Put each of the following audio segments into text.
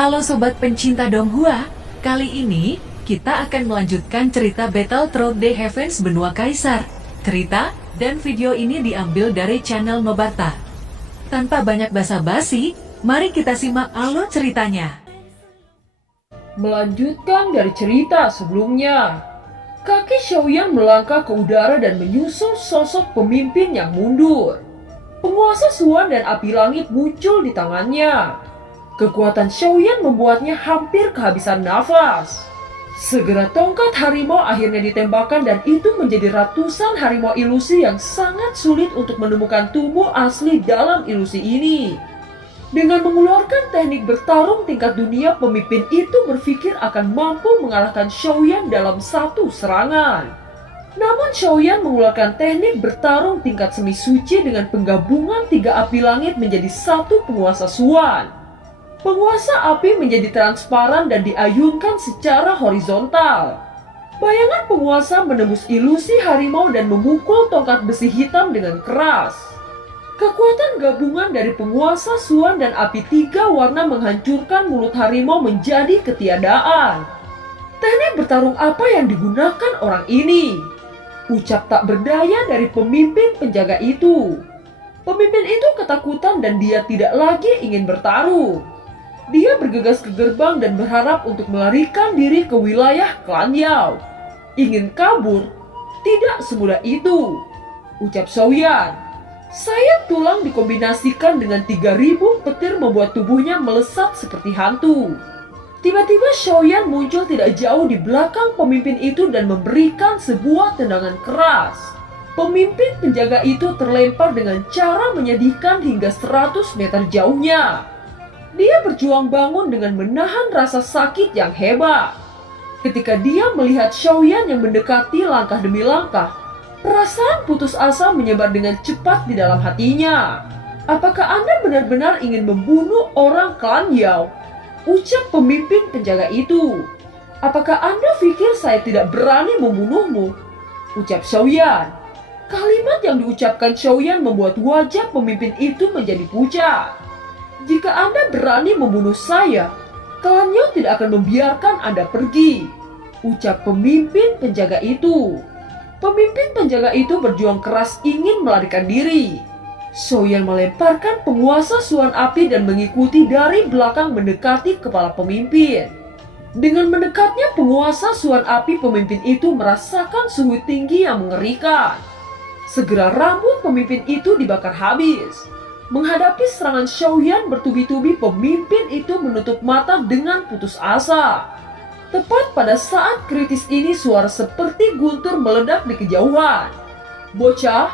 Halo Sobat pencinta Donghua, kali ini kita akan melanjutkan cerita Battle Through the Heavens Benua Kaisar. Cerita dan video ini diambil dari channel Mebarta. Tanpa banyak basa-basi, mari kita simak alur ceritanya. Melanjutkan dari cerita sebelumnya, kaki Xiaoyan melangkah ke udara dan menyusul sosok pemimpin yang mundur. Penguasa Suan dan api langit muncul di tangannya. Kekuatan Xiaoyan membuatnya hampir kehabisan nafas. Segera tongkat harimau akhirnya ditembakkan dan itu menjadi ratusan harimau ilusi yang sangat sulit untuk menemukan tubuh asli dalam ilusi ini. Dengan mengeluarkan teknik bertarung tingkat dunia, pemimpin itu berpikir akan mampu mengalahkan Xiaoyan dalam satu serangan. Namun Xiaoyan mengeluarkan teknik bertarung tingkat semi suci dengan penggabungan tiga api langit menjadi satu penguasa Suan. Penguasa api menjadi transparan dan diayunkan secara horizontal. Bayangan penguasa menembus ilusi harimau dan memukul tongkat besi hitam dengan keras. Kekuatan gabungan dari penguasa Suan dan api tiga warna menghancurkan mulut harimau menjadi ketiadaan. Teknik bertarung apa yang digunakan orang ini? Ucap tak berdaya dari pemimpin penjaga itu. Pemimpin itu ketakutan dan dia tidak lagi ingin bertarung. Dia bergegas ke gerbang dan berharap untuk melarikan diri ke wilayah klan Yao. Ingin kabur? Tidak semudah itu. Ucap Xiaoyan. Sayap tulang dikombinasikan dengan 3000 petir membuat tubuhnya melesat seperti hantu. Tiba-tiba Xiaoyan muncul tidak jauh di belakang pemimpin itu dan memberikan sebuah tendangan keras. Pemimpin penjaga itu terlempar dengan cara menyedihkan hingga 100 meter jauhnya. Dia berjuang bangun dengan menahan rasa sakit yang hebat. Ketika dia melihat Xiaoyan yang mendekati langkah demi langkah, perasaan putus asa menyebar dengan cepat di dalam hatinya. Apakah Anda benar-benar ingin membunuh orang klan Yao? Ucap pemimpin penjaga itu. Apakah Anda pikir saya tidak berani membunuhmu? Ucap Xiaoyan. Kalimat yang diucapkan Xiaoyan membuat wajah pemimpin itu menjadi pucat. Jika Anda berani membunuh saya, klan Yao tidak akan membiarkan Anda pergi. Ucap pemimpin penjaga itu. Pemimpin penjaga itu berjuang keras ingin melarikan diri. Xiaoyan melemparkan penguasa Suan api dan mengikuti dari belakang mendekati kepala pemimpin. Dengan mendekatnya penguasa Suan api, pemimpin itu merasakan suhu tinggi yang mengerikan. Segera rambut pemimpin itu dibakar habis. Menghadapi serangan Xiaoyan bertubi-tubi, pemimpin itu menutup mata dengan putus asa. Tepat pada saat kritis ini, suara seperti guntur meledak di kejauhan. Bocah,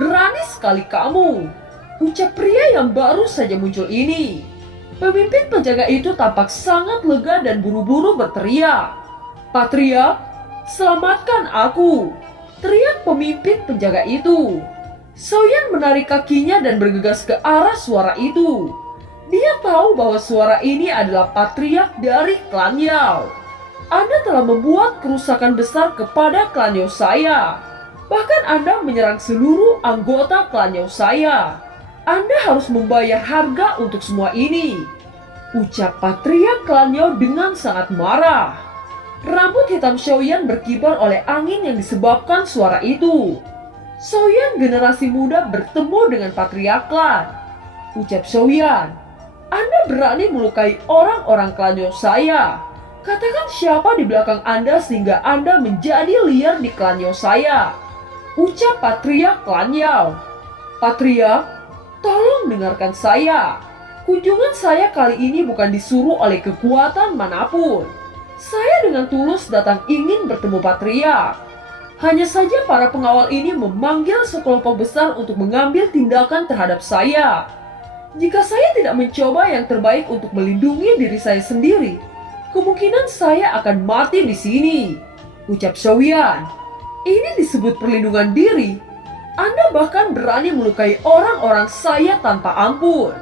berani sekali kamu, ucap pria yang baru saja muncul ini. Pemimpin penjaga itu tampak sangat lega dan buru-buru berteriak. Patriark, selamatkan aku, teriak pemimpin penjaga itu. Xiaoyan menarik kakinya dan bergegas ke arah suara itu. Dia tahu bahwa suara ini adalah patriark dari klan Yao. Anda telah membuat kerusakan besar kepada klan Yao saya. Bahkan Anda menyerang seluruh anggota klan Yao saya. Anda harus membayar harga untuk semua ini. Ucap patriark klan Yao dengan sangat marah. Rambut hitam Xiaoyan berkibar oleh angin yang disebabkan suara itu. Xiaoyan generasi muda bertemu dengan patriark klan. Ucap Xiaoyan. Anda berani melukai orang-orang klan Yao saya. Katakan siapa di belakang Anda sehingga Anda menjadi liar di klan Yao saya. Ucap patriark klan Yao. Patriark, tolong dengarkan saya. Kunjungan saya kali ini bukan disuruh oleh kekuatan manapun. Saya dengan tulus datang ingin bertemu patriark. Hanya saja para pengawal ini memanggil sekelompok besar untuk mengambil tindakan terhadap saya. Jika saya tidak mencoba yang terbaik untuk melindungi diri saya sendiri, kemungkinan saya akan mati di sini. Ucap Xiaoyan. Ini disebut perlindungan diri. Anda bahkan berani melukai orang-orang saya tanpa ampun.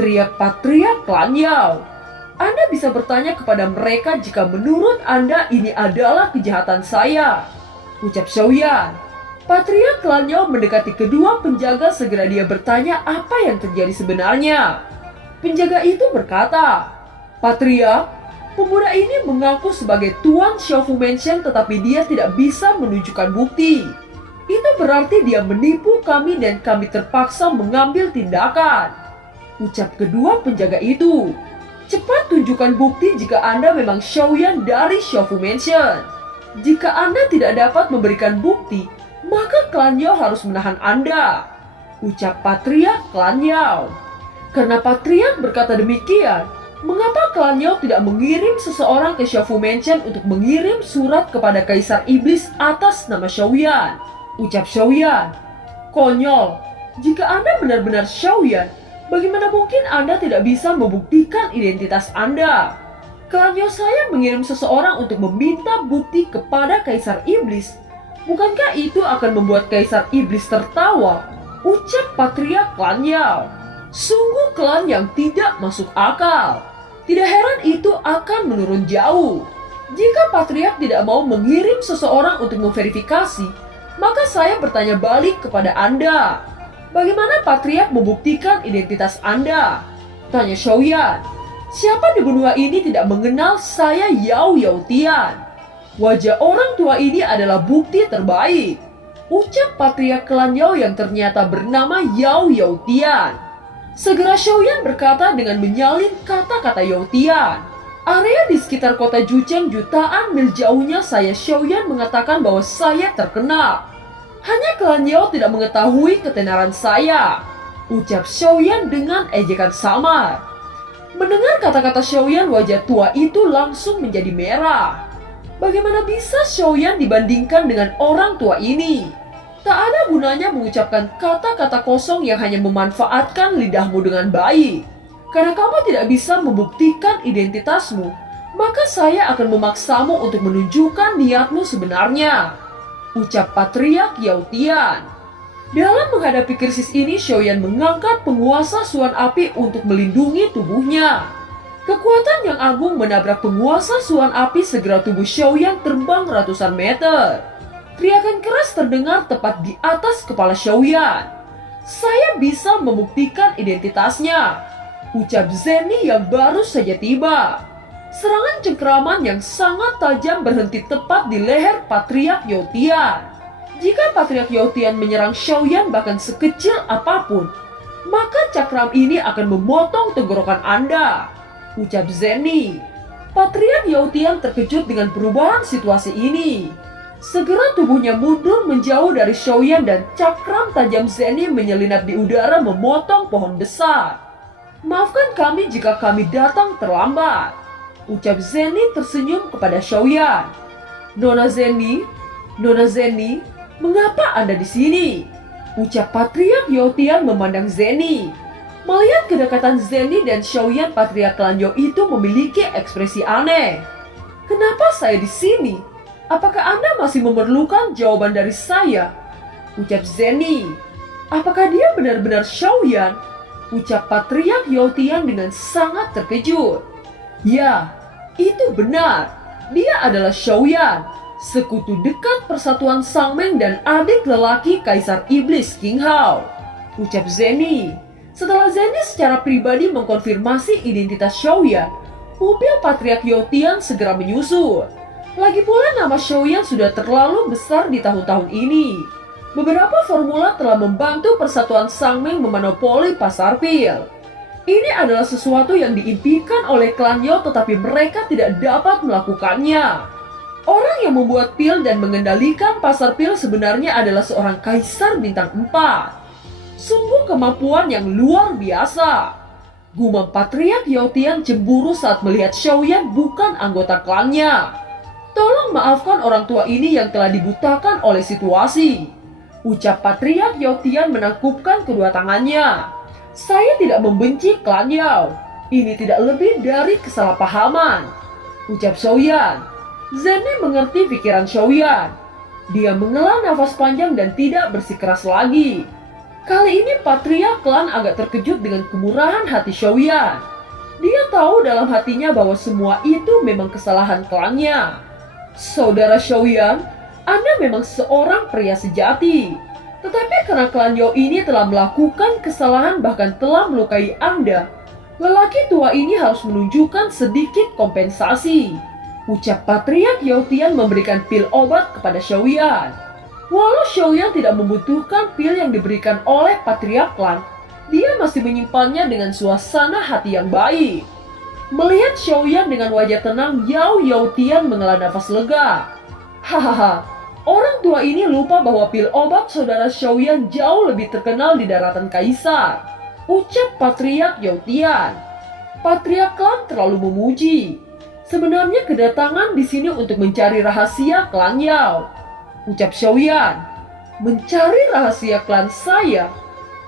Teriak patriark klan Yao. Anda bisa bertanya kepada mereka jika menurut Anda ini adalah kejahatan saya. Ucap Xiaoyan. Patriark klan Yao mendekati kedua penjaga, segera dia bertanya apa yang terjadi sebenarnya. Penjaga itu berkata, Patriark, pemuda ini mengaku sebagai Tuan Xiaofu Mansion tetapi dia tidak bisa menunjukkan bukti. Itu berarti dia menipu kami dan kami terpaksa mengambil tindakan. Ucap kedua penjaga itu. Cepat tunjukkan bukti jika Anda memang Xiaoyan dari Xiaofu Mansion. Jika Anda tidak dapat memberikan bukti, maka klan Yao harus menahan Anda. Ucap Patriark klan Yao. Karena Patriark berkata demikian, mengapa klan Yao tidak mengirim seseorang ke Xiaofu Mansion untuk mengirim surat kepada Kaisar Iblis atas nama Xiaoyan? Ucap Xiaoyan. Konyol, jika Anda benar-benar Xiaoyan, bagaimana mungkin Anda tidak bisa membuktikan identitas Anda? Klan Yao saya mengirim seseorang untuk meminta bukti kepada Kaisar Iblis. Bukankah itu akan membuat Kaisar Iblis tertawa? Ucap Patriark klan Yao. Sungguh klan yang tidak masuk akal. Tidak heran itu akan menurun jauh. Jika Patriark tidak mau mengirim seseorang untuk memverifikasi, maka saya bertanya balik kepada Anda. Bagaimana Patriark membuktikan identitas Anda? Tanya Xiaoyan. Siapa di benua ini tidak mengenal saya Yao Tian? Wajah orang tua ini adalah bukti terbaik. Ucap Patriark klan Yao yang ternyata bernama Yao Tian. Segera Xiaoyan berkata dengan menyalin kata-kata Yao Tian. Area di sekitar kota Jucheng jutaan mil jauhnya saya Xiaoyan mengatakan bahwa saya terkenal. Hanya klan Yao tidak mengetahui ketenaran saya. Ucap Xiaoyan dengan ejekan samar. Mendengar kata-kata Xiaoyan, wajah tua itu langsung menjadi merah. Bagaimana bisa Xiaoyan dibandingkan dengan orang tua ini? Tak ada gunanya mengucapkan kata-kata kosong yang hanya memanfaatkan lidahmu dengan baik. Karena kamu tidak bisa membuktikan identitasmu, maka saya akan memaksamu untuk menunjukkan niatmu sebenarnya. Ucap Patriark Yao Tian. Dalam menghadapi krisis ini, Xiaoyan mengangkat penguasa Suan Api untuk melindungi tubuhnya. Kekuatan yang agung menabrak penguasa Suan Api, segera tubuh Xiaoyan terbang ratusan meter. Teriakan keras terdengar tepat di atas kepala Xiaoyan. Saya bisa membuktikan identitasnya. Ucap Zeni yang baru saja tiba. Serangan cengkraman yang sangat tajam berhenti tepat di leher Patriark Yao Tian. Jika Patriark Yao Tian menyerang Xiaoyan bahkan sekecil apapun, maka cakram ini akan memotong tenggorokan Anda. Ucap Zeni. Patriark Yao Tian terkejut dengan perubahan situasi ini. Segera tubuhnya mundur menjauh dari Xiaoyan dan cakram tajam Zeni menyelinap di udara memotong pohon besar. Maafkan kami jika kami datang terlambat. Ucap Zeni tersenyum kepada Xiaoyan. Nona Zeni, mengapa Anda di sini? Ucap Patriark Yao Tian memandang Zeni. Melihat kedekatan Zeni dan Xiaoyan, Patriark klan Yao itu memiliki ekspresi aneh. Kenapa saya di sini? Apakah Anda masih memerlukan jawaban dari saya? Ucap Zeni. Apakah dia benar-benar Xiaoyan? Ucap Patriark Yao Tian dengan sangat terkejut. Ya, itu benar. Dia adalah Xiaoyan, sekutu dekat persatuan Sangmeng dan adik lelaki Kaisar Iblis King Hao. Ucap Zeni. Setelah Zeni secara pribadi mengkonfirmasi identitas Xiaoyan, mobil Patriark Yao Tian segera menyusul. Lagi pula nama Xiaoyan sudah terlalu besar di tahun-tahun ini. Beberapa formula telah membantu persatuan Sangmeng memonopoli pasar pil. Ini adalah sesuatu yang diimpikan oleh klan Yao tetapi mereka tidak dapat melakukannya. Orang yang membuat pil dan mengendalikan pasar pil sebenarnya adalah seorang kaisar bintang 4. Sungguh kemampuan yang luar biasa. Gumam Patriark Yao Tian cemburu saat melihat Xiaoyan bukan anggota klannya. Tolong maafkan orang tua ini yang telah dibutakan oleh situasi. Ucap Patriark Yao Tian menangkupkan kedua tangannya. Saya tidak membenci klan Yao. Ini tidak lebih dari kesalahpahaman. Ucap Xiaoyan. Zeni mengerti pikiran Xiaoyan. Dia menghela nafas panjang dan tidak bersikeras lagi. Kali ini Patriark klan agak terkejut dengan kemurahan hati Xiaoyan. Dia tahu dalam hatinya bahwa semua itu memang kesalahan klannya. Saudara Xiaoyan, Anda memang seorang pria sejati. Tetapi karena klan Yao ini telah melakukan kesalahan bahkan telah melukai Anda, Lelaki tua ini harus menunjukkan sedikit kompensasi. Ucap Patriark Yaotian memberikan pil obat kepada Xiaoyan. Walau Xiaoyan tidak membutuhkan pil yang diberikan oleh Patriark Klan, dia masih menyimpannya dengan suasana hati yang baik. Melihat Xiaoyan dengan wajah tenang, Yao Yaotian menghela nafas lega. Hahaha, orang tua ini lupa bahwa pil obat saudara Xiaoyan jauh lebih terkenal di daratan Kaisar. Ucap Patriark Yaotian. Patriark Klan terlalu memuji. Sebenarnya kedatangan di sini untuk mencari rahasia klan Yao. Ucap Xiaoyan. Mencari rahasia klan saya?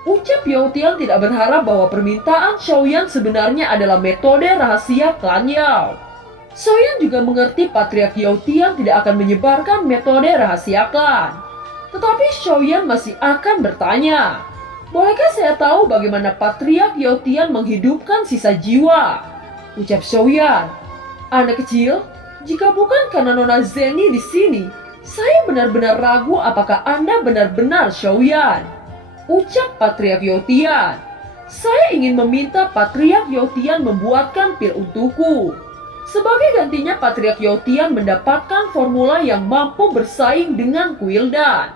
Ucap Yaotian tidak berharap bahwa permintaan Xiaoyan sebenarnya adalah metode rahasia klan Yao. Xiaoyan juga mengerti Patriark Yaotian tidak akan menyebarkan metode rahasia klan. Tetapi Xiaoyan masih akan bertanya. Bolehkah saya tahu bagaimana Patriark Yaotian menghidupkan sisa jiwa? Ucap Xiaoyan. Anak kecil, jika bukan karena Nona Zeni di sini, saya benar-benar ragu apakah Anda benar-benar Xiaoyan. Ucap Patriark Yaotian. Saya ingin meminta Patriark Yaotian membuatkan pil untukku. Sebagai gantinya Patriark Yaotian mendapatkan formula yang mampu bersaing dengan Quildan.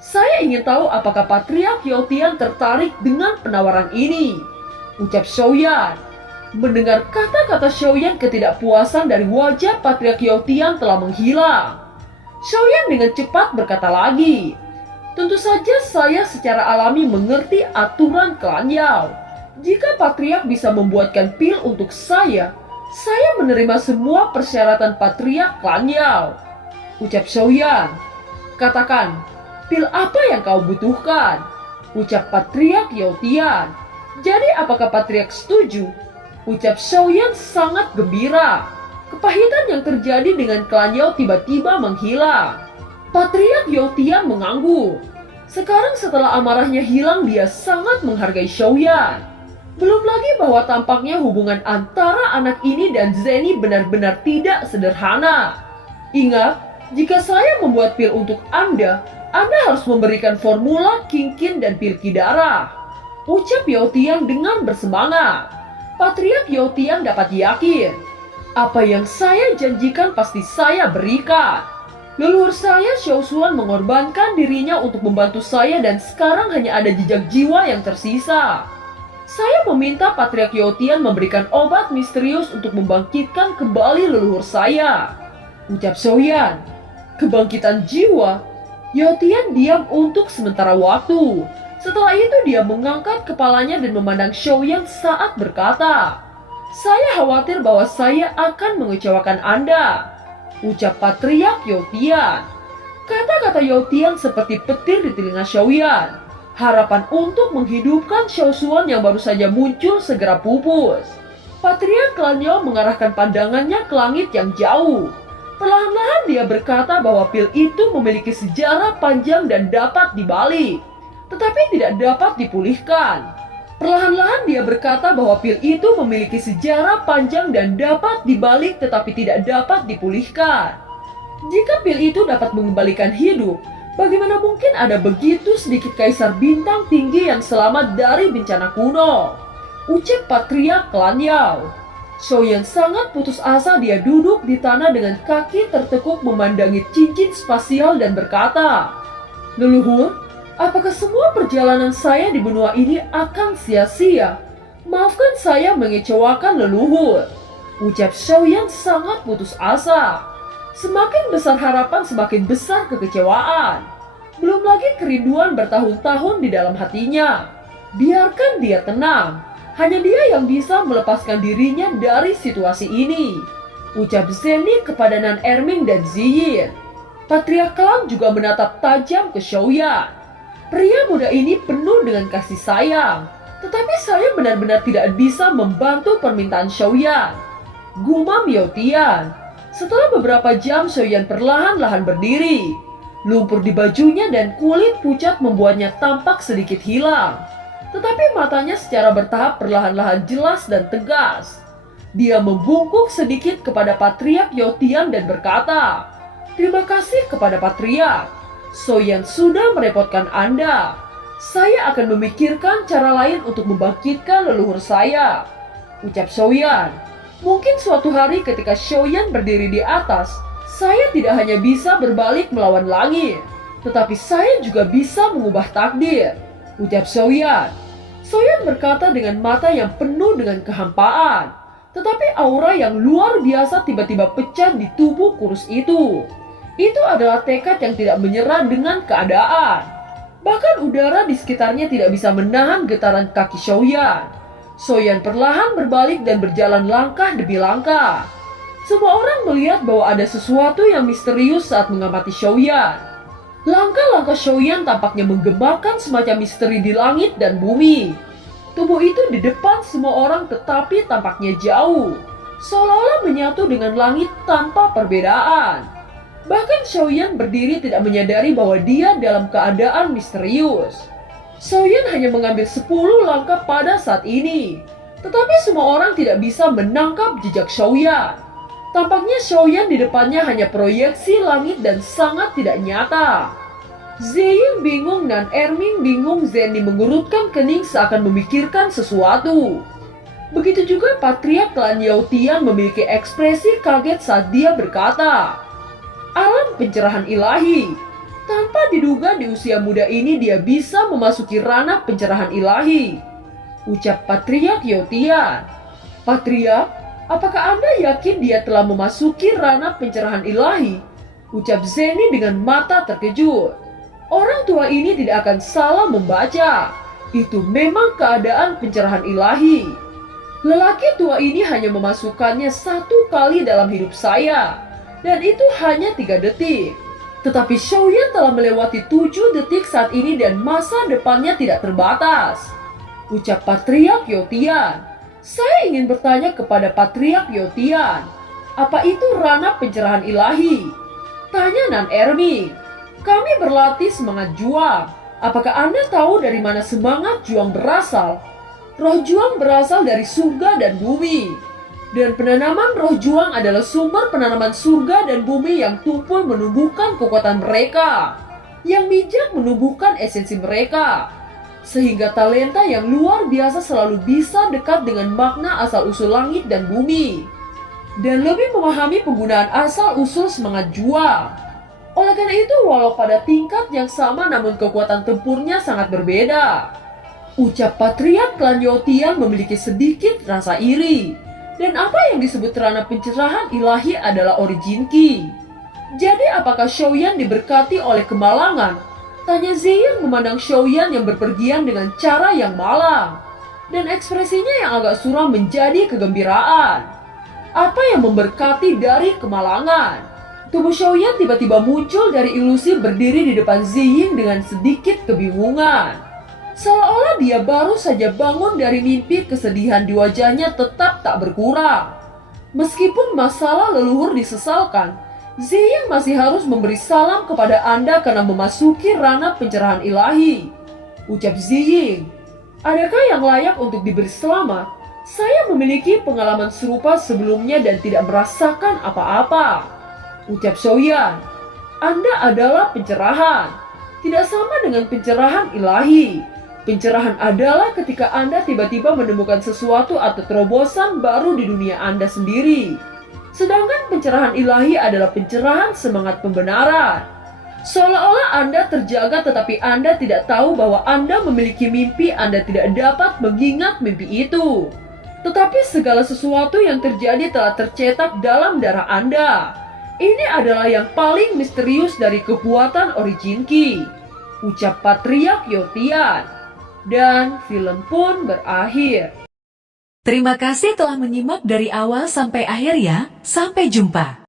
Saya ingin tahu apakah Patriark Yaotian tertarik dengan penawaran ini. Ucap Xiaoyan. Mendengar kata-kata Xiaoyan, ketidakpuasan dari wajah Patriark Yaotian telah menghilang. Xiaoyan dengan cepat berkata lagi. Tentu saja saya secara alami mengerti aturan klan Yao. Jika Patriark bisa membuatkan pil untuk saya menerima semua persyaratan Patriark klan Yao. Ucap Xiaoyan. Katakan, pil apa yang kau butuhkan? Ucap Patriark Yaotian. Jadi apakah Patriark setuju? Ucap Xiaoyan sangat gembira. Kepahitan yang terjadi dengan klan Yao tiba-tiba menghilang. Patriark Yaotian mengangguk. Sekarang setelah amarahnya hilang, dia sangat menghargai Xiaoyan. Belum lagi bahwa tampaknya hubungan antara anak ini dan Zeni benar-benar tidak sederhana. Ingat, jika saya membuat pil untuk Anda harus memberikan formula King dan pil Kidara. Ucap Yaotian dengan bersemangat. Patriark Yaotian dapat yakin. Apa yang saya janjikan pasti saya berikan. Leluhur saya Xiao Xuan mengorbankan dirinya untuk membantu saya dan sekarang hanya ada jejak jiwa yang tersisa. Saya meminta Patriark Yaotian memberikan obat misterius untuk membangkitkan kembali leluhur saya. Ucap Xiaoyan. Kebangkitan jiwa? Yaotian diam untuk sementara waktu. Setelah itu dia mengangkat kepalanya dan memandang Xiaoyan saat berkata, saya khawatir bahwa saya akan mengecewakan Anda. Ucap Patriark Yaotian. Kata-kata Yaotian seperti petir di telinga Xiaoyan. Harapan untuk menghidupkan Xiao Xuan yang baru saja muncul segera pupus. Patriark klan Yao mengarahkan pandangannya ke langit yang jauh. Perlahan-lahan dia berkata bahwa pil itu memiliki sejarah panjang dan dapat dibalik, tetapi tidak dapat dipulihkan. Perlahan-lahan dia berkata bahwa pil itu memiliki sejarah panjang dan dapat dibalik tetapi tidak dapat dipulihkan. Jika pil itu dapat mengembalikan hidup, bagaimana mungkin ada begitu sedikit kaisar bintang tinggi yang selamat dari bencana kuno? Ucap Patriark klan Yao. Xiaoyan sangat putus asa. Dia duduk di tanah dengan kaki tertekuk memandangi cincin spasial dan berkata, Leluhur, apakah semua perjalanan saya di benua ini akan sia-sia? Maafkan saya mengecewakan leluhur. Ucap Xiaoyan sangat putus asa. Semakin besar harapan, semakin besar kekecewaan. Belum lagi kerinduan bertahun-tahun di dalam hatinya. Biarkan dia tenang. Hanya dia yang bisa melepaskan dirinya dari situasi ini. Ucap Zeni kepada Nan Erming dan Ziyin. Patriark Klan juga menatap tajam ke Xiaoyan. Pria muda ini penuh dengan kasih sayang. Tetapi saya benar-benar tidak bisa membantu permintaan Xiaoyan. Gumam Yaotian. Setelah beberapa jam, Xiaoyan perlahan-lahan berdiri. Lumpur di bajunya dan kulit pucat membuatnya tampak sedikit hilang. Tetapi matanya secara bertahap perlahan-lahan jelas dan tegas. Dia membungkuk sedikit kepada Patriark Yaotian dan berkata, Terima kasih kepada Patriark. Xiaoyan sudah merepotkan Anda. Saya akan memikirkan cara lain untuk membangkitkan leluhur saya. ucap Xiaoyan. Mungkin suatu hari ketika Xiaoyan berdiri di atas, saya tidak hanya bisa berbalik melawan langit, tetapi saya juga bisa mengubah takdir, ucap Xiaoyan. Xiaoyan berkata dengan mata yang penuh dengan kehampaan, tetapi aura yang luar biasa tiba-tiba pecah di tubuh kurus itu. Itu adalah tekad yang tidak menyerah dengan keadaan. Bahkan udara di sekitarnya tidak bisa menahan getaran kaki Xiaoyan. Xiaoyan perlahan berbalik dan berjalan langkah demi langkah. Semua orang melihat bahwa ada sesuatu yang misterius saat mengamati Xiaoyan. Langkah-langkah Xiaoyan tampaknya menggemarkan semacam misteri di langit dan bumi. Tubuh itu di depan semua orang tetapi tampaknya jauh, seolah-olah menyatu dengan langit tanpa perbedaan. Bahkan Xiaoyan berdiri tidak menyadari bahwa dia dalam keadaan misterius. Xiaoyan hanya mengambil 10 langkah pada saat ini, tetapi semua orang tidak bisa menangkap jejak Xiaoyan. Tampaknya Xiaoyan di depannya hanya proyeksi langit dan sangat tidak nyata. Ziying bingung dan Erming bingung. Zenny mengurutkan kening seakan memikirkan sesuatu. Begitu juga Patriark klan Yaotian memiliki ekspresi kaget saat dia berkata, "Alam pencerahan ilahi." Tanpa diduga di usia muda ini dia bisa memasuki ranah pencerahan ilahi, ucap Patriark Yaotian. "Patriark, apakah Anda yakin dia telah memasuki ranah pencerahan ilahi?" ucap Zenny dengan mata terkejut. Orang tua ini tidak akan salah membaca. Itu memang keadaan pencerahan ilahi. Lelaki tua ini hanya memasukkannya 1 kali dalam hidup saya, dan itu hanya 3 detik. Tetapi Xiaoyan telah melewati 7 detik saat ini dan masa depannya tidak terbatas, ucap Patriark Yaotian. Saya ingin bertanya kepada Patriark Yaotian, apa itu ranah pencerahan ilahi? Tanya Nan Erming. Kami berlatih semangat juang. Apakah Anda tahu dari mana semangat juang berasal? Roh juang berasal dari surga dan bumi. Dan penanaman roh juang adalah sumber penanaman surga dan bumi yang tumpul menumbuhkan kekuatan mereka, yang bijak menumbuhkan esensi mereka, sehingga talenta yang luar biasa selalu bisa dekat dengan makna asal-usul langit dan bumi, dan lebih memahami penggunaan asal-usul semangat juang. Oleh karena itu, walau pada tingkat yang sama namun kekuatan tempurnya sangat berbeda, ucap Patriark klan Yaotian memiliki sedikit rasa iri. Dan apa yang disebut ranah pencerahan ilahi adalah origin ki. Jadi apakah Xiaoyan diberkati oleh kemalangan? Tanya Ziying memandang Xiaoyan yang berpergian dengan cara yang malang, dan ekspresinya yang agak suram menjadi kegembiraan. Apa yang memberkati dari kemalangan? Tubuh Xiaoyan tiba-tiba muncul dari ilusi berdiri di depan Ziying dengan sedikit kebingungan. Seolah-olah dia baru saja bangun dari mimpi, kesedihan di wajahnya tetap tak berkurang. Meskipun masalah leluhur disesalkan, Ziying masih harus memberi salam kepada Anda karena memasuki ranah pencerahan ilahi, ucap Ziying. Adakah yang layak untuk diberi selamat? Saya memiliki pengalaman serupa sebelumnya dan tidak merasakan apa-apa, ucap Xiaoyan. Anda adalah pencerahan, tidak sama dengan pencerahan ilahi. Pencerahan adalah ketika Anda tiba-tiba menemukan sesuatu atau terobosan baru di dunia Anda sendiri. Sedangkan pencerahan ilahi adalah pencerahan semangat pembenaran. Seolah-olah Anda terjaga tetapi Anda tidak tahu bahwa Anda memiliki mimpi. Anda tidak dapat mengingat mimpi itu. Tetapi segala sesuatu yang terjadi telah tercetak dalam darah Anda. Ini adalah yang paling misterius dari kekuatan origin ki, ucap Patriark Yaotian. Dan film pun berakhir. Terima kasih telah menyimak dari awal sampai akhir ya. Sampai jumpa.